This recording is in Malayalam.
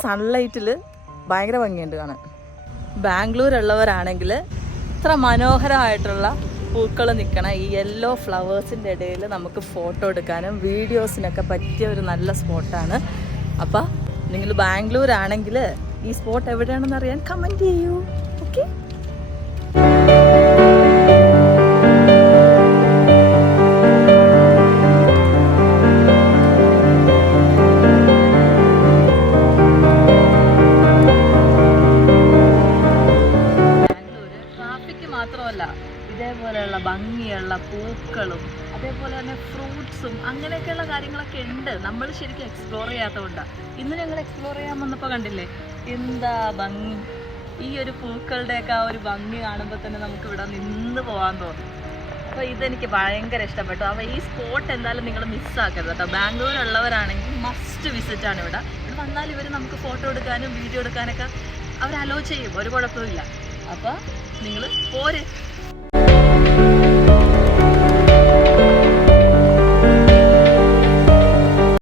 സൺലൈറ്റിൽ ഭയങ്കര ഭംഗിയുണ്ട് കാണാൻ. ബാംഗ്ലൂരുള്ളവരാണെങ്കിൽ ഇത്ര മനോഹരമായിട്ടുള്ള പൂക്കൾ നിൽക്കണ ഈ യെല്ലോ ഫ്ലവേഴ്സിന്റെ ഇടയിൽ നമുക്ക് ഫോട്ടോ എടുക്കാനും വീഡിയോസിനൊക്കെ പറ്റിയ ഒരു നല്ല സ്പോട്ടാണ് അപ്പോൾ നിങ്ങൾ ബാംഗ്ലൂർ ആണെങ്കിൽ ഈ സ്പോട്ട് എവിടെയാണെന്ന് അറിയാൻ കമന്റ് ചെയ്യൂ. ഓക്കെ ഇതേപോലെയുള്ള ഭംഗിയുള്ള പൂക്കളും അതേപോലെ തന്നെ ഫ്രൂട്ട്സും അങ്ങനെയൊക്കെയുള്ള കാര്യങ്ങളൊക്കെ ഉണ്ട്. നമ്മൾ ശരിക്കും എക്സ്പ്ലോർ ചെയ്യാത്തതുകൊണ്ടാണ് ഇന്ന് ഞങ്ങൾ എക്സ്പ്ലോർ ചെയ്യാൻ വന്നപ്പോൾ കണ്ടില്ലേ? എന്താ ഭംഗി? ഈ ഒരു പൂക്കളുടെയൊക്കെ ആ ഒരു ഭംഗി കാണുമ്പോൾ തന്നെ നമുക്ക് ഇവിടെ നിന്ന് പോകാൻ തോന്നും. അപ്പോൾ ഇതെനിക്ക് ഭയങ്കര ഇഷ്ടപ്പെട്ടു. അപ്പോൾ ഈ സ്പോട്ട് എന്തായാലും നിങ്ങൾ മിസ്സാക്കരുത് കേട്ടോ. ബാംഗ്ലൂർ ഉള്ളവരാണെങ്കിൽ മസ്റ്റ് വിസിറ്റ് ആണ് ഇവിടെ. ഇവിടെ വന്നാൽ ഇവർ നമുക്ക് ഫോട്ടോ എടുക്കാനും വീഡിയോ എടുക്കാനൊക്കെ അവർ അലോ ചെയ്യും. ഒരു കുഴപ്പമില്ല അപ്പോൾ നിങ്ങൾ പോരെ.